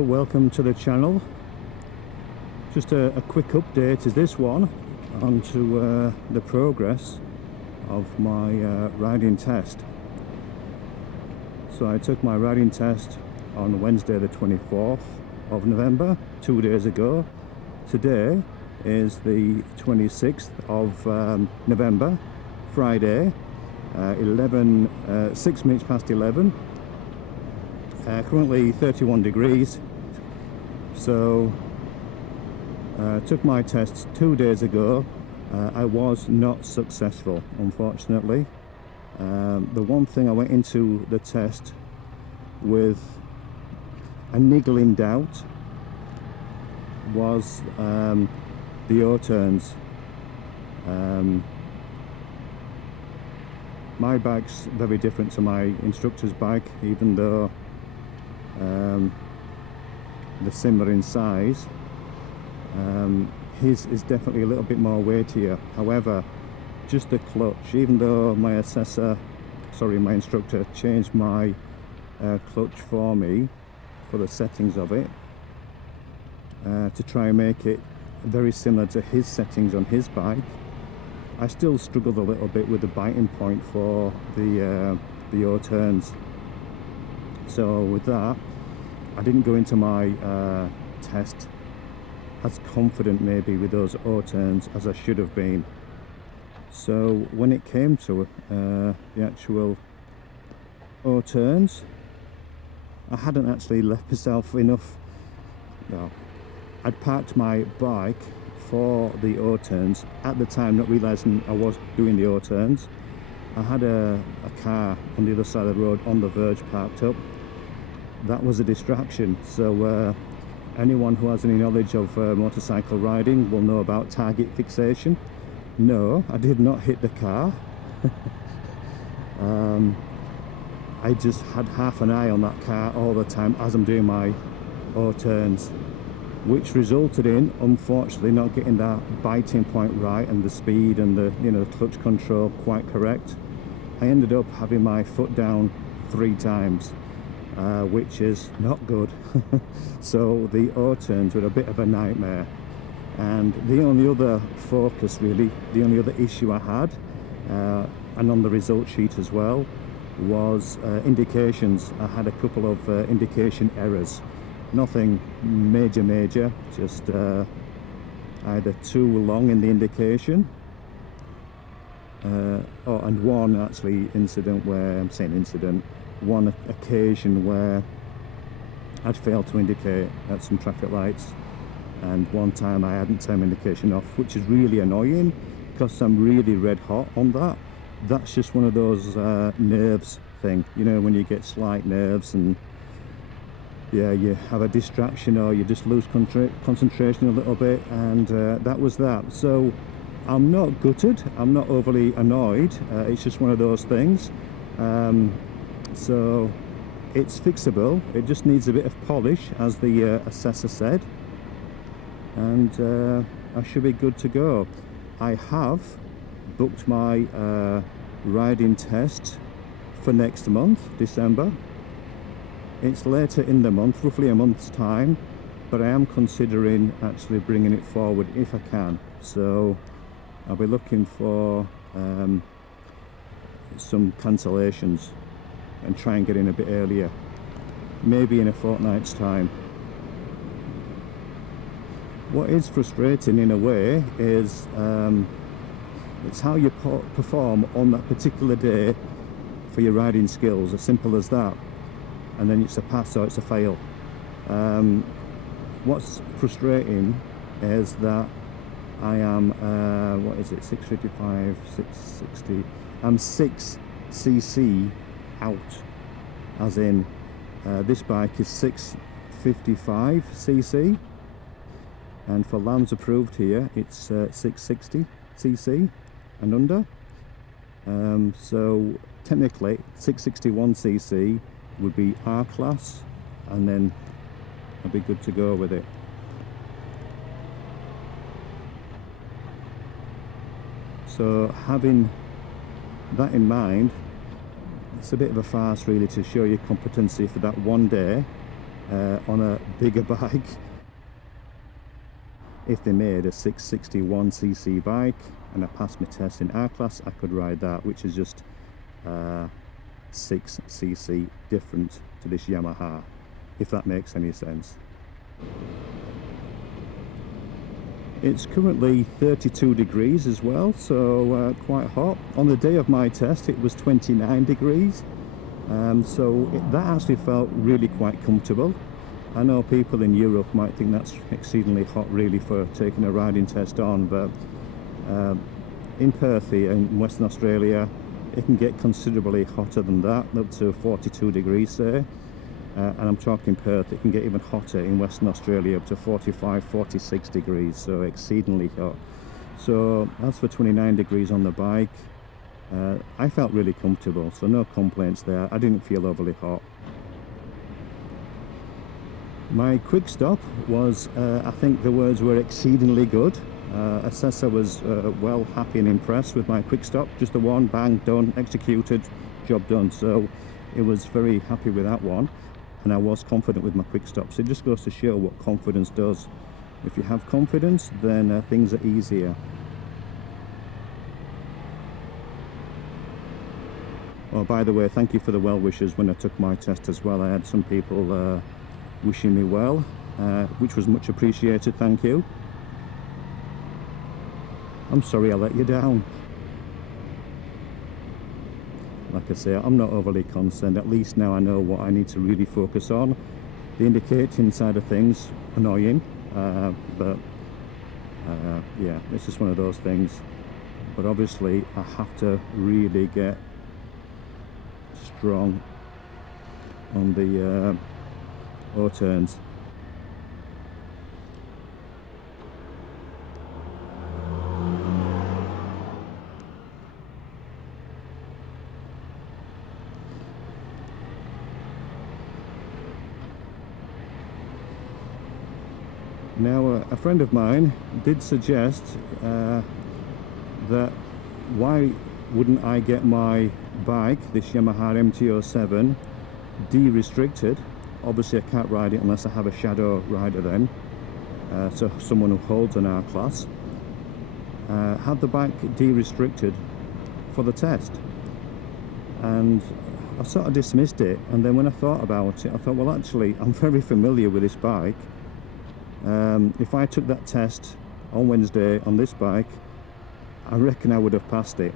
Hello, welcome to the channel. Just a quick update is this one onto the progress of my riding test. So I took my riding test on Wednesday the 24th of November, 2 days ago. Today is the 26th of November, Friday, 6 minutes past 11. Currently 31 degrees. So took my tests 2 days ago. I was not successful, unfortunately. The one thing I went into the test with a niggling doubt was the O-turns. My bike's very different to my instructor's bike, even though they're similar in size. His is definitely a little bit more weightier. However, just the clutch, even though my instructor changed my clutch for me for the settings of it to try and make it very similar to his settings on his bike, I still struggled a little bit with the biting point for the O-turns. So with that, I didn't go into my test as confident maybe with those O-turns as I should have been. So when it came to the actual O-turns, I hadn't actually left myself enough. Well, I'd parked my bike for the O-turns at the time, not realising I was doing the O-turns. I had a car on the other side of the road on the verge parked up. That was a distraction. So anyone who has any knowledge of motorcycle riding will know about target fixation. No, I did not hit the car. I just had half an eye on that car all the time as I'm doing my O-turns, which resulted in, unfortunately, not getting that biting point right and the speed and the clutch control quite correct. I ended up having my foot down 3 times, which is not good. So the O-turns were a bit of a nightmare. And the only other focus, really, the only other issue I had, and on the result sheet as well, was indications. I had a couple of indication errors. Nothing major, just either too long in the indication, and one actually incident where, I'm saying incident, one occasion where I'd failed to indicate at some traffic lights, and one time I hadn't turned my indication off, which is really annoying because I'm really red hot on that. That's just one of those nerves thing, when you get slight nerves and yeah, you have a distraction or you just lose concentration a little bit, and that was that. So I'm not gutted, I'm not overly annoyed, it's just one of those things. So it's fixable, it just needs a bit of polish, as the assessor said, and I should be good to go. I have booked my riding test for next month, December. It's later in the month, roughly a month's time, but I am considering actually bringing it forward if I can. So I'll be looking for some cancellations and try and get in a bit earlier, maybe in a fortnight's time. What is frustrating in a way is it's how you perform on that particular day for your riding skills, as simple as that. And then it's a pass or it's a fail. What's frustrating is that I am, 655, 660, I'm 6cc out, as in this bike is 655cc, and for Lambs approved here it's 660cc and under. So technically 661cc would be R class, and then I'd be good to go with it. So having that in mind, it's a bit of a farce really to show your competency for that one day on a bigger bike. If they made a 661cc bike and I passed my test in R-Class, I could ride that, which is just 6cc different to this Yamaha, if that makes any sense. It's currently 32 degrees as well, so quite hot. On the day of my test it was 29 degrees, that actually felt really quite comfortable. I know people in Europe might think that's exceedingly hot really for taking a riding test on, but in Perth here in Western Australia it can get considerably hotter than that, up to 42 degrees say. And I'm talking Perth, it can get even hotter in Western Australia, up to 45, 46 degrees, so exceedingly hot. So as for 29 degrees on the bike, I felt really comfortable, so no complaints there. I didn't feel overly hot. My quick stop was, I think the words were exceedingly good. Assessor was well, happy and impressed with my quick stop. Just the one, bang, done, executed, job done. So it was very happy with that one. And I was confident with my quick stops. It just goes to show what confidence does. If you have confidence, then things are easier. Oh, by the way, thank you for the well wishes when I took my test as well. I had some people wishing me well, which was much appreciated. Thank you. I'm sorry I let you down. Like I say, I'm not overly concerned. At least now I know what I need to really focus on. The indicating side of things, annoying, but yeah, it's just one of those things. But obviously I have to really get strong on the O-turns. Now a friend of mine did suggest that why wouldn't I get my bike, this Yamaha MT-07, de-restricted. Obviously I can't ride it unless I have a shadow rider then, so someone who holds an R-Class. Have the bike de-restricted for the test, and I sort of dismissed it. And then when I thought about it, I thought, well, actually I'm very familiar with this bike. If I took that test on Wednesday on this bike, I reckon I would have passed it.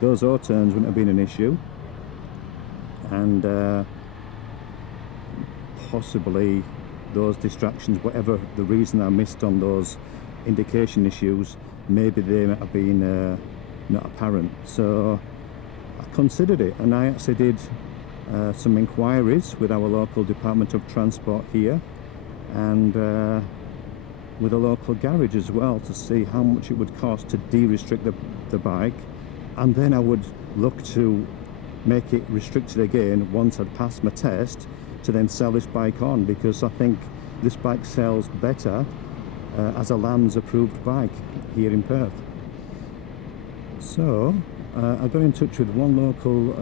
Those O-turns wouldn't have been an issue, and possibly those distractions, whatever the reason I missed on those indication issues, maybe they might have been not apparent. So I considered it, and I actually did some inquiries with our local Department of Transport here, and with a local garage as well, to see how much it would cost to de-restrict the bike, and then I would look to make it restricted again once I'd passed my test, to then sell this bike on, because I think this bike sells better as a LAMS approved bike here in Perth. So I got in touch with one local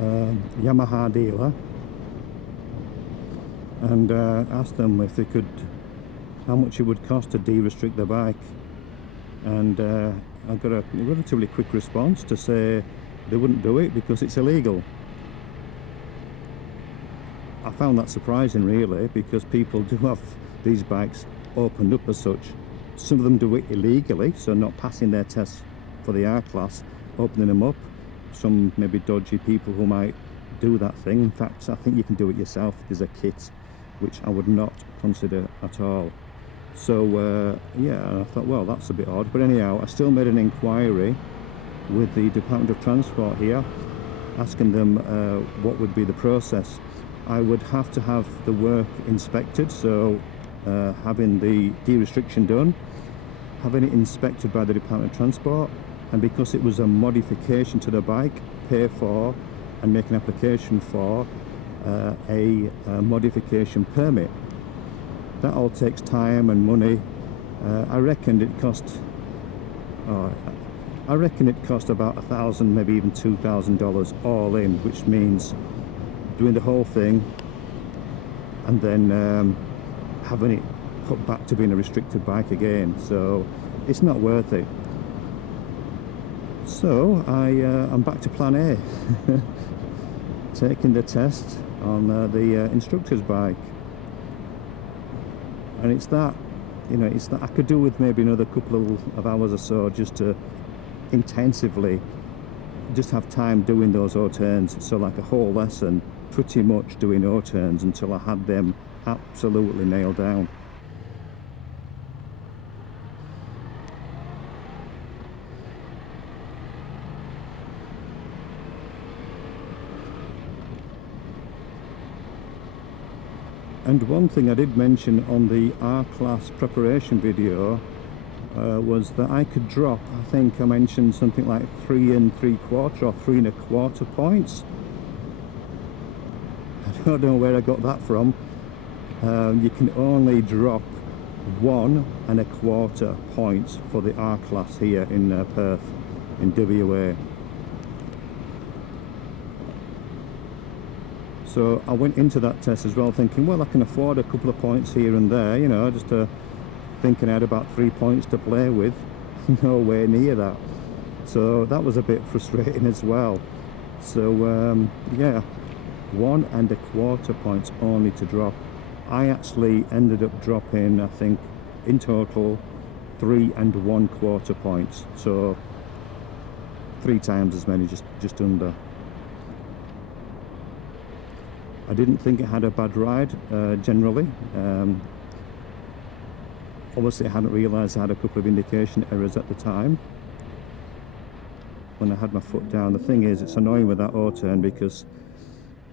Yamaha dealer and asked them if they could, how much it would cost to de-restrict the bike, and I got a relatively quick response to say they wouldn't do it because it's illegal. I found that surprising really, because people do have these bikes opened up as such. Some of them do it illegally, so not passing their tests for the R-Class, opening them up. Some maybe dodgy people who might do that thing. In fact, I think you can do it yourself. There's a kit, which I would not consider at all. So yeah, I thought, well, that's a bit odd. But anyhow, I still made an inquiry with the Department of Transport here, asking them what would be the process. I would have to have the work inspected, so having the de-restriction done, having it inspected by the Department of Transport, and because it was a modification to the bike, pay for and make an application for a modification permit. That all takes time and money. I reckon it cost about $1,000, maybe even $2,000 all in, which means doing the whole thing and then having it put back to being a restricted bike again, so it's not worth it. So I'm back to plan A, taking the test on the instructor's bike, and it's that, you know, it's that I could do with maybe another couple of hours or so just to intensively just have time doing those O-turns, so like a whole lesson pretty much doing O-turns until I had them absolutely nailed down. And one thing I did mention on the R-Class preparation video was that I could drop, I think I mentioned something like 3 3/4 or 3 1/4 points. I don't know where I got that from. You can only drop 1 1/4 points for the R-Class here in Perth, in WA. So I went into that test as well thinking, well, I can afford a couple of points here and there, you know, just thinking I had about 3 points to play with. Nowhere near that. So that was a bit frustrating as well. So yeah, 1 1/4 points only to drop. I actually ended up dropping, I think, in total 3 1/4 points. So 3 times as many, just under. I didn't think it had a bad ride, generally. Obviously I hadn't realised I had a couple of indication errors at the time when I had my foot down. The thing is, it's annoying with that O-turn because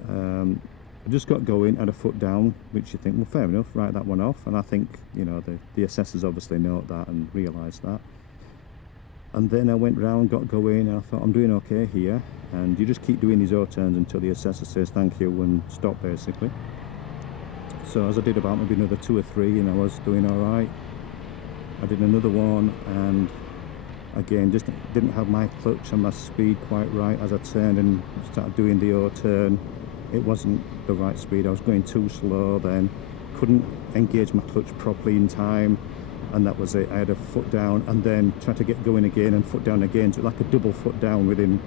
I just got going, had a foot down, which you think, well, fair enough, write that one off. And I think, you know, the assessors obviously note that and realise that. And then I went round, got going, and I thought, I'm doing okay here. And you just keep doing these O-turns until the assessor says thank you and stop, basically. So as I did about maybe another 2 or 3, and I was doing all right. I did another one, and again, just didn't have my clutch and my speed quite right as I turned and started doing the O-turn. It wasn't the right speed. I was going too slow then. Couldn't engage my clutch properly in time. And that was it. I had a foot down and then tried to get going again and foot down again, so like a double foot down within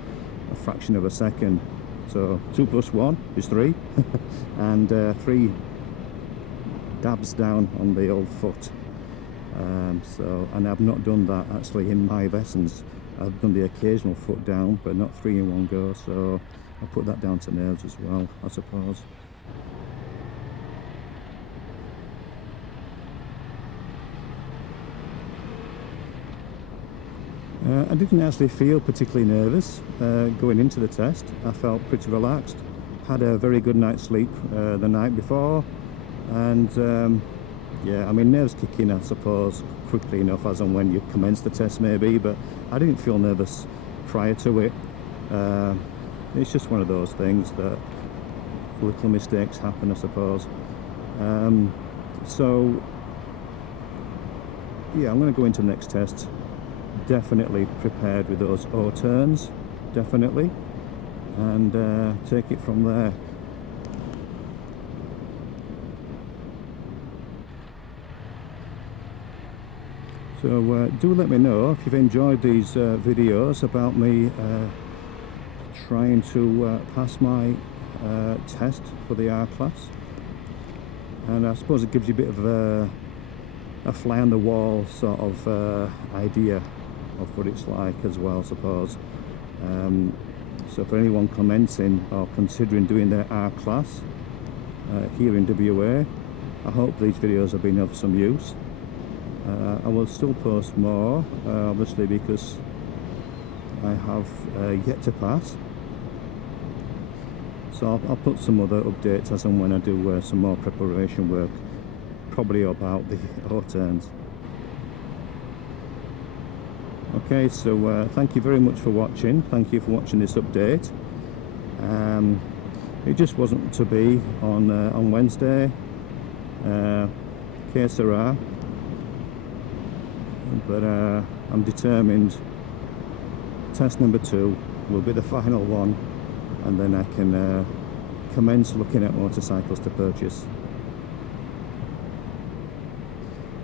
a fraction of a second. So 2 + 1 is 3 and 3 dabs down on the old foot. And I've not done that actually in my lessons. I've done the occasional foot down, but not 3 in one go, so I put that down to nerves as well, I suppose. I didn't actually feel particularly nervous going into the test. I felt pretty relaxed. Had a very good night's sleep the night before, and yeah, I mean, nerves kick in, I suppose, quickly enough as and when you commence the test maybe, but I didn't feel nervous prior to it. It's just one of those things that little mistakes happen, I suppose. So yeah, I'm going to go into the next test definitely prepared with those O-turns, definitely, and take it from there. So do let me know if you've enjoyed these videos about me trying to pass my test for the R-Class, and I suppose it gives you a bit of a fly on the wall sort of idea of what it's like as well, I suppose. So for anyone commencing or considering doing their R-Class here in WA, I hope these videos have been of some use. I will still post more, obviously, because I have yet to pass. So I'll put some other updates as and when I do some more preparation work, probably about the O-turns. Okay, so thank you very much for watching. Thank you for watching this update. It just wasn't to be on Wednesday. Que sera. But I'm determined test number 2 will be the final one, and then I can commence looking at motorcycles to purchase.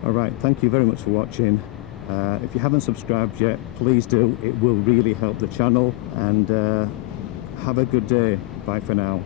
Alright, thank you very much for watching. If you haven't subscribed yet, please do. It will really help the channel, and have a good day. Bye for now.